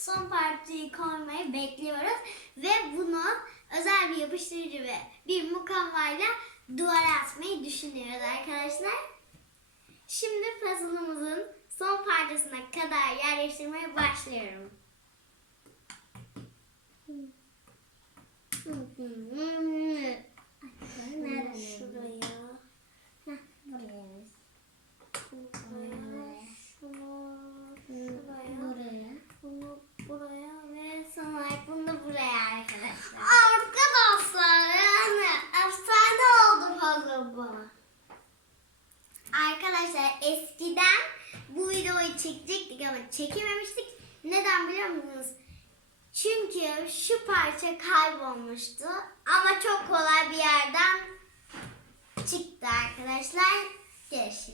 son parçayı koymayı bekliyoruz. Ve bunu özel bir yapıştırıcı ve bir mukavvayla duvara asmayı düşünüyoruz arkadaşlar. Şimdi puzzle'ımızın son parçasına kadar yerleştirmeye başlıyorum. Nerede? Şuraya. Buraya. Buraya, şunu, şuraya, Buraya. bunu buraya sonra bunu buraya arkadaşlar. Arkadaşlar yani efsane oldu puzzle bu. Arkadaşlar eskiden bu videoyu çekecektik ama çekememiştik. Neden biliyor musunuz? Çünkü şu parça kaybolmuştu. Ama çok kolay bir yerden çıktı arkadaşlar. Geç.